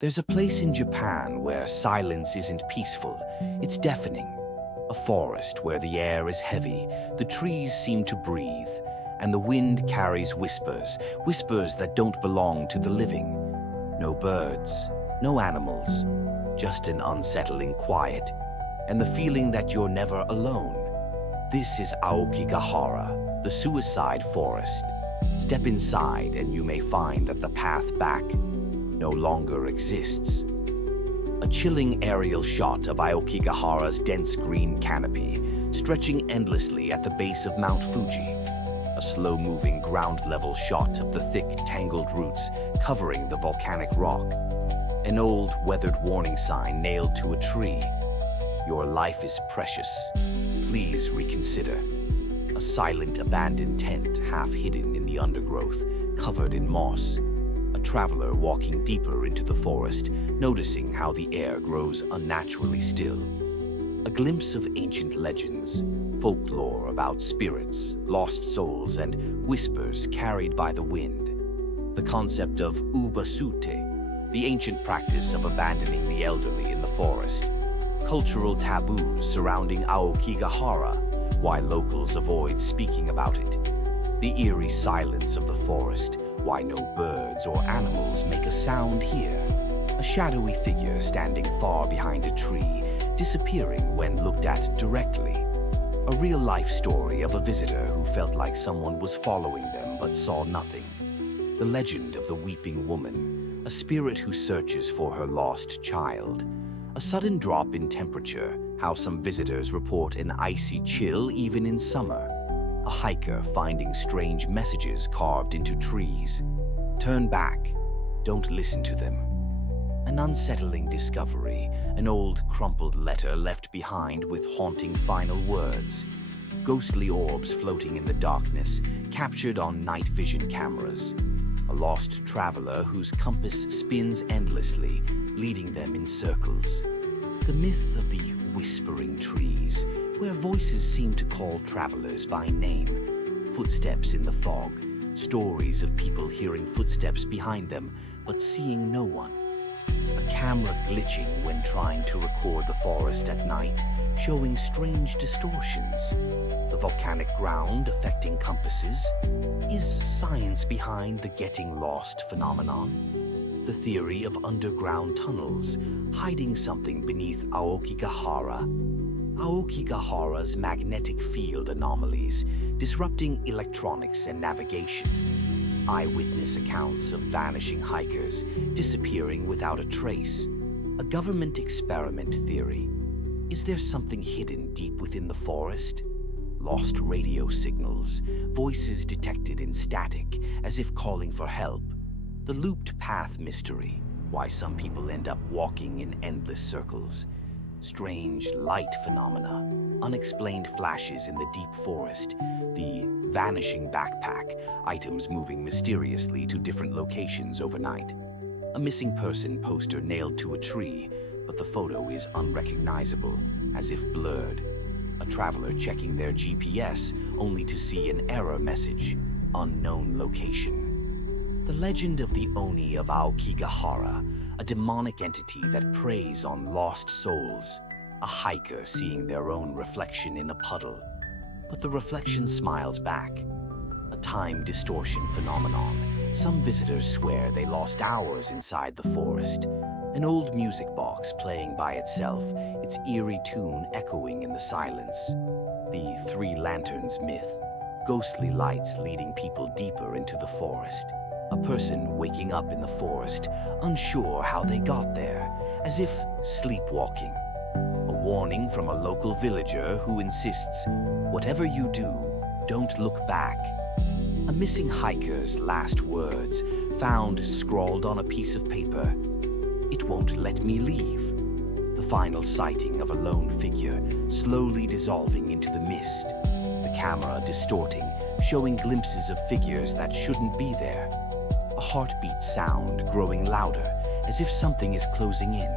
There's a place in Japan where silence isn't peaceful, it's deafening. A forest where the air is heavy, the trees seem to breathe, and the wind carries whispers, whispers that don't belong to the living. No birds, no animals, just an unsettling quiet, and the feeling that you're never alone. This is Aokigahara, the suicide forest. Step inside and you may find that the path back no longer exists. A chilling aerial shot of Aokigahara's dense green canopy, stretching endlessly at the base of Mount Fuji. A slow-moving ground-level shot of the thick, tangled roots covering the volcanic rock. An old, weathered warning sign nailed to a tree. Your life is precious. Please reconsider. A silent, abandoned tent half hidden in the undergrowth, covered in moss. A traveler walking deeper into the forest, noticing how the air grows unnaturally still. A glimpse of ancient legends, folklore about spirits, lost souls, and whispers carried by the wind. The concept of ubasute, the ancient practice of abandoning the elderly in the forest. Cultural taboos surrounding Aokigahara, why locals avoid speaking about it. The eerie silence of the forest, why no birds or animals make a sound here. A shadowy figure standing far behind a tree, disappearing when looked at directly. A real-life story of a visitor who felt like someone was following them but saw nothing. The legend of the weeping woman, a spirit who searches for her lost child. A sudden drop in temperature, how some visitors report an icy chill even in summer. A hiker finding strange messages carved into trees. Turn back, don't listen to them. An unsettling discovery, an old crumpled letter left behind with haunting final words. Ghostly orbs floating in the darkness, captured on night vision cameras. A lost traveler whose compass spins endlessly, leading them in circles. The myth of the whispering trees, where voices seem to call travelers by name. Footsteps in the fog, stories of people hearing footsteps behind them, but seeing no one. A camera glitching when trying to record the forest at night, showing strange distortions. The volcanic ground affecting compasses. Is science behind the getting lost phenomenon? The theory of underground tunnels, hiding something beneath Aokigahara. Aokigahara's magnetic field anomalies, disrupting electronics and navigation. Eyewitness accounts of vanishing hikers, disappearing without a trace. A government experiment theory. Is there something hidden deep within the forest? Lost radio signals, voices detected in static, as if calling for help. The looped path mystery, why some people end up walking in endless circles. Strange light phenomena, unexplained flashes in the deep forest, the vanishing backpack, items moving mysteriously to different locations overnight. A missing person poster nailed to a tree, but the photo is unrecognizable, as if blurred. A traveler checking their GPS, only to see an error message, unknown location. The legend of the Oni of Aokigahara, a demonic entity that preys on lost souls. A hiker seeing their own reflection in a puddle, but the reflection smiles back. A time distortion phenomenon. Some visitors swear they lost hours inside the forest. An old music box playing by itself, its eerie tune echoing in the silence. The three lanterns myth. Ghostly lights leading people deeper into the forest. A person waking up in the forest, unsure how they got there, as if sleepwalking. A warning from a local villager who insists, whatever you do, don't look back. A missing hiker's last words, found scrawled on a piece of paper. It won't let me leave. The final sighting of a lone figure, slowly dissolving into the mist. The camera distorting, showing glimpses of figures that shouldn't be there. A heartbeat sound growing louder, as if something is closing in.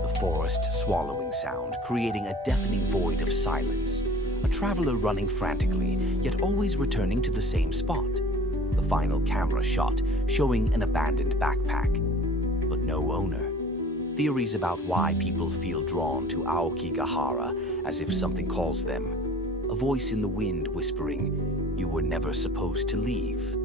The forest swallowing sound, creating a deafening void of silence. A traveler running frantically, yet always returning to the same spot. The final camera shot, showing an abandoned backpack. But no owner. Theories about why people feel drawn to Aokigahara, as if something calls them. A voice in the wind whispering, "You were never supposed to leave."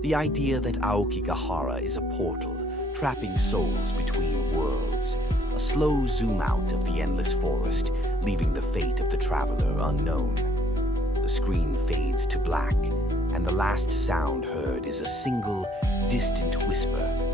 The idea that Aokigahara is a portal, trapping souls between worlds. A slow zoom out of the endless forest, leaving the fate of the traveler unknown. The screen fades to black, and the last sound heard is a single, distant whisper.